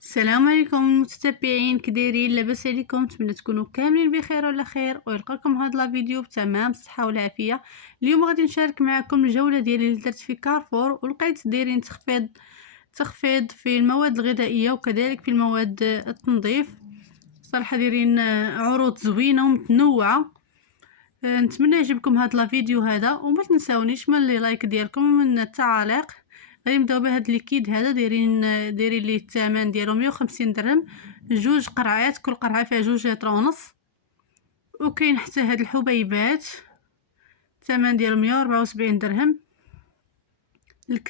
السلام عليكم المتتبعين، كدايرين؟ لاباس عليكم؟ نتمنى تكونوا كاملين بخير وعلى خير ويلقاكم هذا لا فيديو بتمام الصحه والعافيه. اليوم غادي نشارك معكم الجوله ديالي اللي درت في كارفور، ولقيت دايرين تخفيض في المواد الغذائيه وكذلك في المواد التنظيف. صراحه دايرين عروض زوينه ومتنوعه. نتمنى يعجبكم هذا لا فيديو هذا، وما تنساونيش من لي لايك ديالكم ومن التعاليق. غادي نبداو بهذا الليكيد هذا، دايرين ليه الثمن ديالو 150 درهم، جوج قرعات، كل قرعه فيها 2.5 لتر. وكاين حتى هاد الحبيبات الثمن ديال 174 درهم.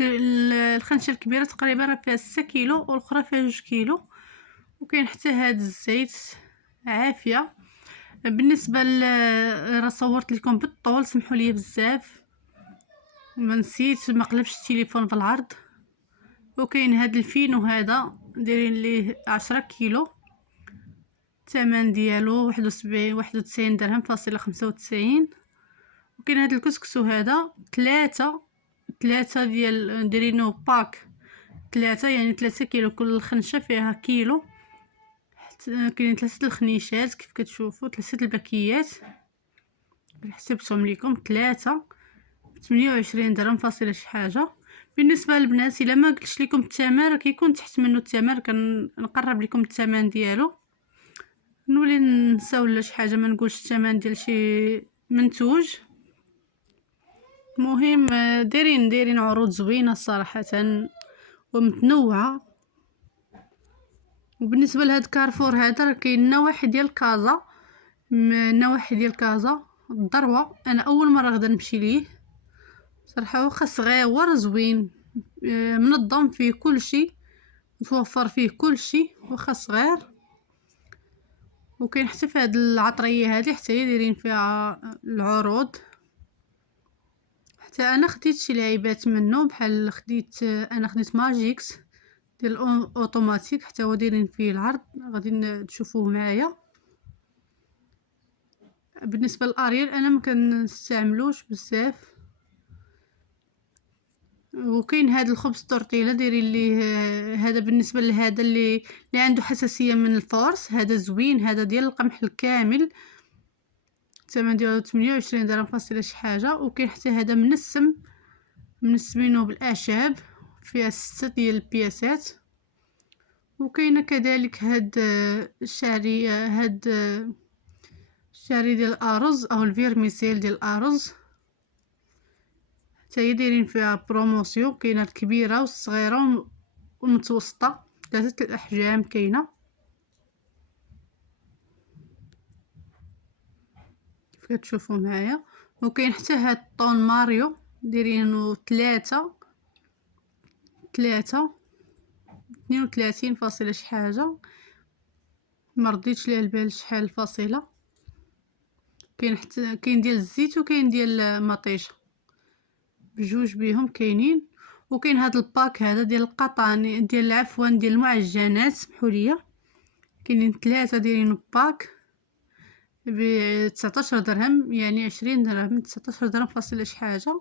الخنشه الكبيره تقريبا راه فيها 6 كيلو والاخرى فيها 2 كيلو. وكاين حتى هاد الزيت عافيه. بالنسبه راه صورت لكم بالطول، سمحوا لي بزاف، ما نسيت ما قلبش التليفون في العرض. وكاين هاد الفينو هذا دايرين ليه 10 كيلو، الثمن ديالو 91 درهم فاصله 95. وكاين هاد الكسكسو هذا ثلاثة ديال دايرينو باك ثلاثة، يعني 3 كيلو، كل خنشه فيها كيلو. كاين 3 الخنيشات كيف كتشوفوا، 3 الباكيات حسبتهم لكم، 28 درهم فاصله شي حاجه. بالنسبه للبنات، الا ما قلتش لكم الثمن كيكون تحت منه الثمن، كنقرب لكم الثمن ديالو، نولي ننسى ولا شي حاجه ما نقولش الثمن ديال شي منتوج. المهم دايرين عروض زوينه صراحه ومتنوعه. وبالنسبه لهاد كارفور هذا راه كاين نواحي ديال كازا، نواحي ديال كازا الضروه. انا اول مره غادا نمشي ليه صراحه، واخا صغير زوين، منظم فيه كل شيء، متوفر فيه كل شيء واخا صغير. وكاين حتى في هاد العطريه هذه حتى هي دايرين فيها العروض. حتى انا خديت شي لعيبات منه، بحال انا خديت ماجيكس ديال اوتوماتيك، حتى هو دايرين فيه العرض، غادي تشوفوه معايا. بالنسبه للاريل انا ما كنستعملوش بزاف. وكاين هذا الخبز تورتيلا دايرين ليه، هذا بالنسبه لهذا اللي عنده حساسيه من الفورس، هذا زوين، هذا ديال القمح الكامل، الثمن ديالو 28 درهم فاصله شي حاجه. وكاين حتى هذا منسمينه بالاعشاب، فيها 6 ديال البياسات. وكاينه كذلك هاد الشعري ديال الارز او الفيرميسيل ديال الارز، حتى هي دايرين فيها بروموسيون. كاينه الكبيره والصغيره والمتوسطه، 3 الاحجام كاينه كيف كتشوفوا معايا. وكاين حتى هاد طون ماريو دايرينو 3 32 فاصله شي حاجه، ما رديتش ليه البال شحال الفاصله. كاين ديال الزيت وكاين ديال المطيشه، بجوج بيهم كاينين. وكاين هذا الباك هذا ديال القطاني ديال ديال المعجنات، سمحوا لي، كاينين 3 دايرين باك ب 19 درهم، يعني 20 درهم، 19 درهم فاصله شي حاجه،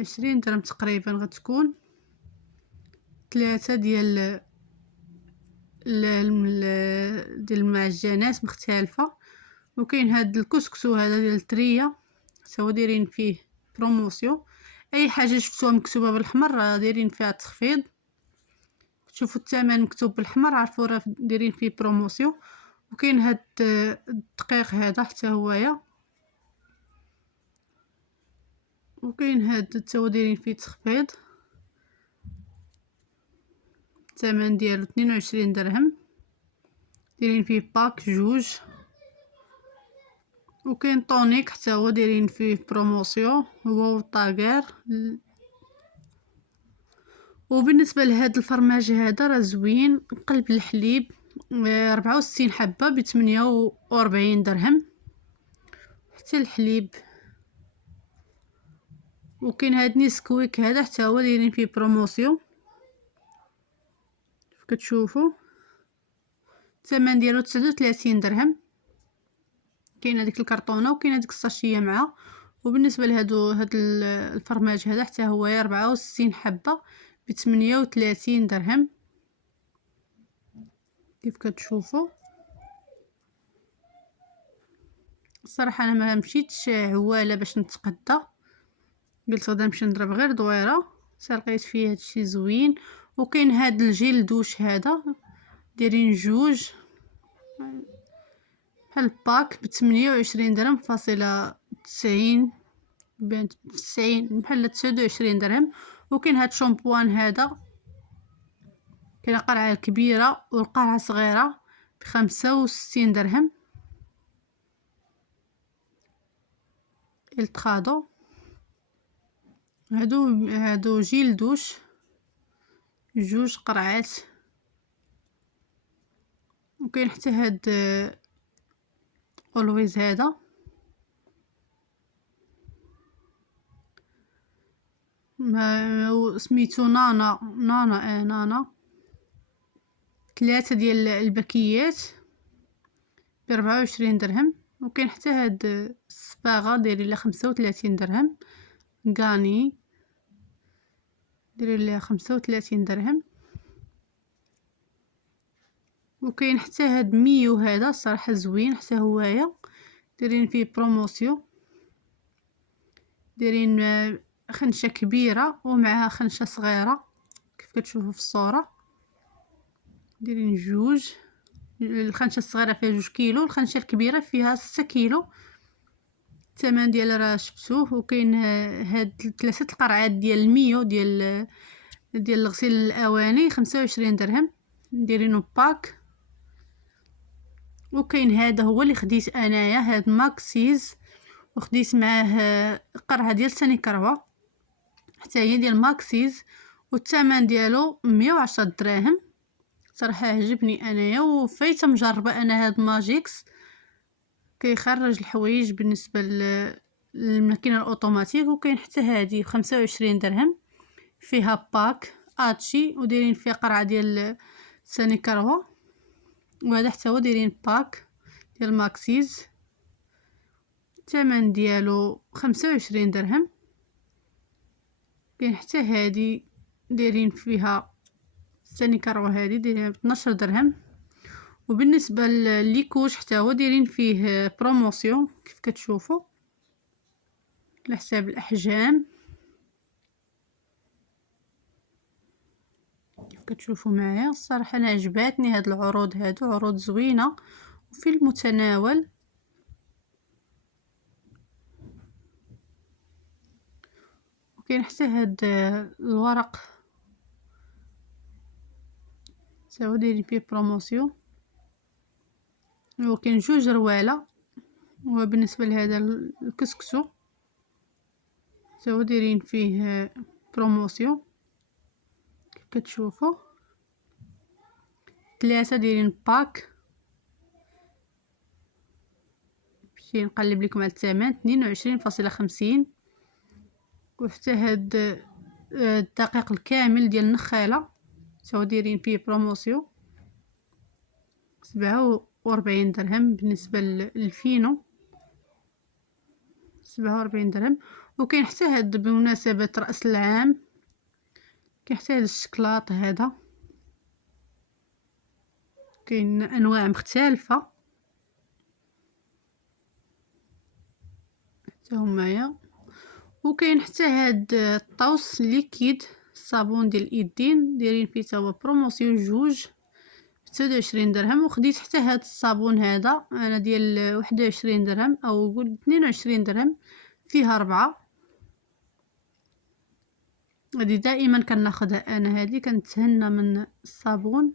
20 درهم تقريبا غتكون. 3 ديال المعجنات مختلفه. وكاين هاد الكسكسو هذا ديال التريه، سوا دايرين فيه بروموسيون. اي حاجه شفتوها مكتوبه بالحمر راه دايرين فيها تخفيض، تشوفوا الثمن مكتوب بالحمر عرفوا راه دايرين فيه بروموسيون. وكاين هاد الدقيق هذا حتى هويا، وكاين هاد حتى هو دايرين فيه تخفيض، الثمن ديالو 22 درهم، دايرين فيه باك جوج. وكاين طونيك حتى هو دايرين فيه بروموسيون، هو طاغير. وبالنسبه لهاد الفرماج هذا راه زوين، قلب الحليب 64 حبه ب 48 درهم حتى الحليب. وكاين هاد نيسكويك هذا حتى هو دايرين فيه بروموسيون، كيف كتشوفوا الثمن ديالو 39 درهم. كاين هذيك الكرتونه وكاين هذيك الساشيه معها. وبالنسبه هاد الفرماج هذا حتى هو 64 حبه ب 38 درهم. كيف كتشوفوا. الصراحه انا ما مشيتش عواله باش نتقدى، قلت غدا نمشي نضرب غير دويره، لقيت فيه هادشي زوين. وكاين هاد الجيل دوش هذا دايرين جوج بحال باك ب28 درهم فاصله 90، بين 90 بحال 29 درهم. وكاين هاد شامبوان هذا، كاين قرعه كبيره والقرعه صغيره ب65 درهم. التخادو هادو جيل دوش جوج قرعات. وكاين حتى هاد اولويز هذا ما سميتو نانا 3 ديال الباكيات ب24 درهم. وكاين حتى هاد الصباغه دايرين لها 35 درهم، غاني دايرين لها 35 درهم. وكاين حتى هاد ميو هذا الصراحه زوين حتى هوايا، دايرين فيه بروموسيون، دايرين خنشه كبيره ومعها خنشه صغيره كيف كتشوفوا في الصوره. دايرين جوج، الخنشه الصغيره فيها 2 كيلو، الخنشه الكبيره فيها 6 كيلو. الثمن ديال راه شفتوه. وكاين هاد 3 القرعات ديال الميو ديال غسيل الاواني 25 درهم، دايرينو باك. وكاين هذا هو اللي خديت انايا، هاد ماكسيز، وخديت معاه قرعه ديال ساني كروه حتى هي ديال ماكسيز، والثمن ديالو 110 دراهم. صراحه عجبني انايا وفايته مجربه انا هاد ماجيكس، كيخرج الحوايج بالنسبه للماكينه الاوتوماتيك. وكاين حتى هذه ب25 درهم، فيها باك اتشي ودايرين فيها قرعه ديال ساني كروه. وهذا حتى هو دايرين باك ديال ماكسيز، الثمن ديالو 25 درهم. كاين حتى هذه دايرين فيها ساني كروه، هذه دايرين 12 درهم. وبالنسبه لليكوش حتى هو دايرين فيه بروموسيون كيف كتشوفوا على حساب الاحجام كيف كتشوفوا معايا. الصراحه انا عجباتني هاد العروض، هادو عروض زوينه وفي المتناول. وكاين حتى هاد الورق ساو دايرين فيه بروموسيون. وكاين جوج رواله، وبالنسبه لهذا الكسكسو ساو دايرين فيه بروموسيون كيف كتشوفوا. 3 دايرين باك، مشي نقلب لكم على الثمن 22.50. وحتى هاد الدقيق الكامل ديال النخاله ساو دايرين فيه بروموسيون 47 درهم. بالنسبه للفينو 47 درهم. وكاين حتى هاد بمناسبه راس العام، كاين حتى هاد الشكلاط هذا، كاين انواع مختلفه حتى هما. وكاين حتى هاد الطوس ليكيد الصابون ديال اليدين دايرين فيه توا بروموسيون جوج 29 درهم. وخديت حتى هاد الصابون هذا انا ديال 21 درهم او قول 22 درهم، فيها 4. هذه دائما كناخذها انا، هذه كنتهنى من الصابون.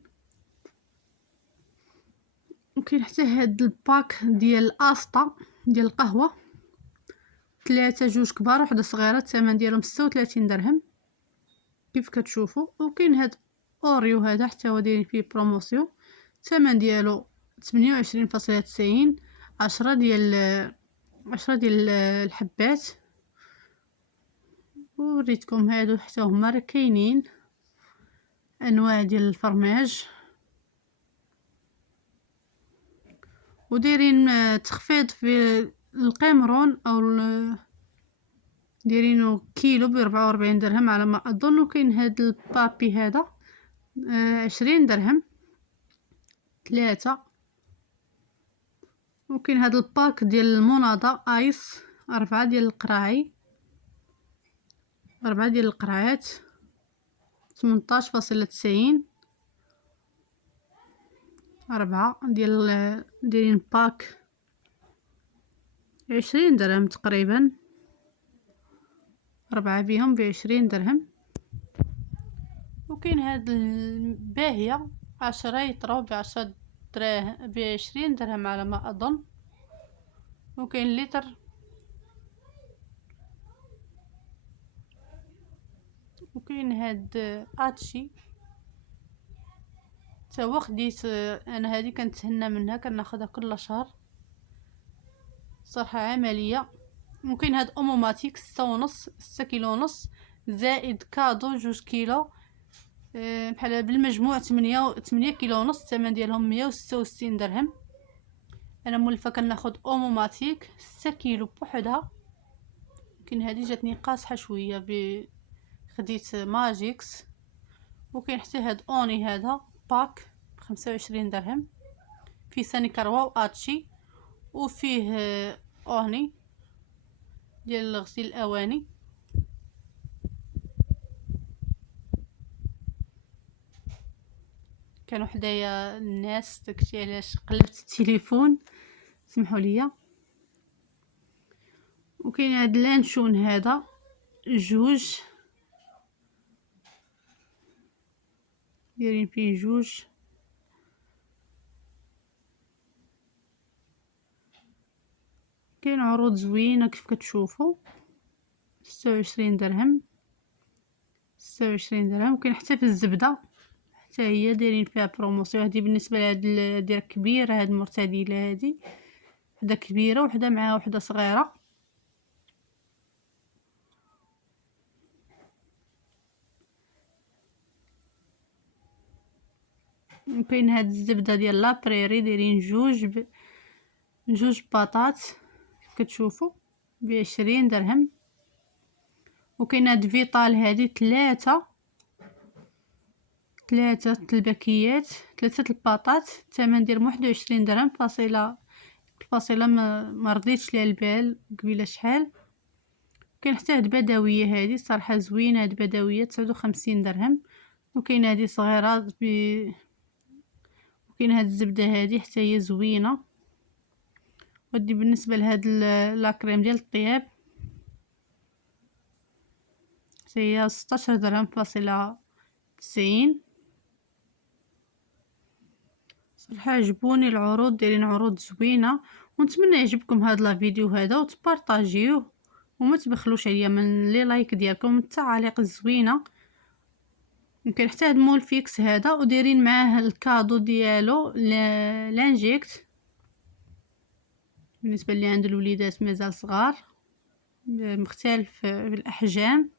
وكاين حتى هاد الباك ديال اسطا ديال القهوه، 3 جوج كبار وحده صغيره، الثمن ديالهم 36 درهم كيف كتشوفوا. وكاين هاد اوريو هذا حتى هو دايرين فيه بروموسيون، الثمن ديالو 28.90، 10 ديال الحبات. وريتكم هادو حتى هما راه كاينين انواع ديال الفرماج، ودايرين تخفيض في القمرون او دايرينو كيلو ب44 درهم على ما اظن. وكاين هاد البابي هذا 20 درهم. 3. وكاين هذا الباك ديال المناضة ايس 4 ديال القراعي، 4 ديال القرعات 18.90. 4 دايرين باك 20 درهم تقريبا، 4 بهم ب20 درهم. وكاين هاد الباهية 10 يطرو ب10 دراهم ب20 درهم على ما اظن. وكاين لتر. وكاين هاد اتشي تا هو خديت انا، هذه كنتهنى منها، كناخذها كل شهر صراحه عمليه. وكاين هاد اوموماتيك 6 كيلو ونص زائد كادو 2 كيلو، بحال بالمجموع 8 كيلو ونص. الثمن ديالهم 166 درهم. انا مولفه كناخذ اوموماتيك 6 كيلو بوحدها. كاين هذه جاتني قاصحه شويه خديت ماجيكس. وكاين حتى هاد اوني هذا باك ب25 درهم، فيه سانيكاروا واتشي، وفيه اوني ديال غسيل الاواني. كانوا حدايا الناس، داكشي علاش قلبت التليفون، سمحوا لي. وكاين هاد اللانشون هذا 2 دايرين فيه 2. كاين عروض زوينه كيف كتشوفوا، 26 درهم 26 درهم. وكاين حتى في الزبده، حتى هي دايرين فيها بروموسيون. هذه بالنسبه لهاد ديال كبيره، هاد المرتدله هذه وحده كبيره وحده معها وحده صغيره. وكاين هاد الزبده ديال لابريري دايرين 2 بطاط كيف كتشوفوا ب20 درهم. وكاين هاد فيطال هذه 3 الباكيات، 3 الباطات، الثمن ديال 21 درهم فاصله الفاصله. ما رضيتش ليها البال قبيله شحال. كاين حتى هاد بدويه هذه صراحه زوينه، هاد بدويه 59 درهم. وكاين هذه صغيره وكاين هاد الزبده هذه حتى هي زوينه. ودي بالنسبه لهاد لا كريم ديال الطياب هي 16 درهم فاصله 90. صراحه عجبوني العروض، دايرين عروض زوينه. ونتمنى يعجبكم هاد لا فيديو هذا وتبارطاجيوه وما تبخلوش عليا من لي لايك ديالكم والتعاليق الزوينه. يمكن حتى هاد مول فيكس هذا ودايرين معاه الكادو ديالو لانجيكت بالنسبه اللي عند الوليدات مازال صغار، مختلف في الاحجام.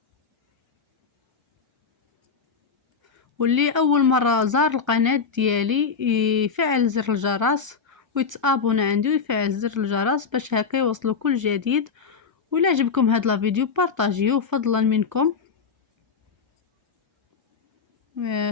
واللي اول مره زار القناه ديالي يفعل زر الجرس ويتابونا عندي ويفعل زر الجرس باش هكا يوصلوا كل جديد. ولا عجبكم هاد لا فيديو بارطاجيوه فضلا منكم.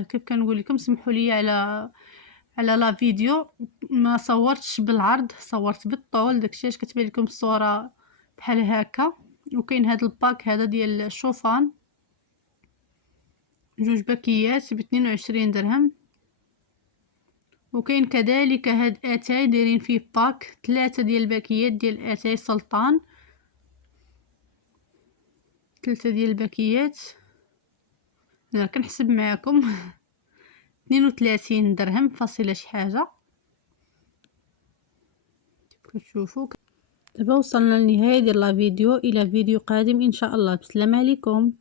كيف كنقول لكم سمحوا لي على لا فيديو ما صورتش بالعرض، صورت بالطول، داكشي علاش كتبان لكم الصوره بحال هكا. وكاين هاد الباك هذا ديال الشوفان 2 باكيات ب22 درهم. وكاين كذلك هاد اتاي دايرين فيه باك 3 ديال الباكيات ديال اتاي سلطان، 3 ديال الباكيات. انا كنحسب معكم 32 درهم فاصله شي حاجه. كتشوفوا دابا وصلنا للنهايه ديال لا فيديو. الى فيديو قادم ان شاء الله. بسلام عليكم.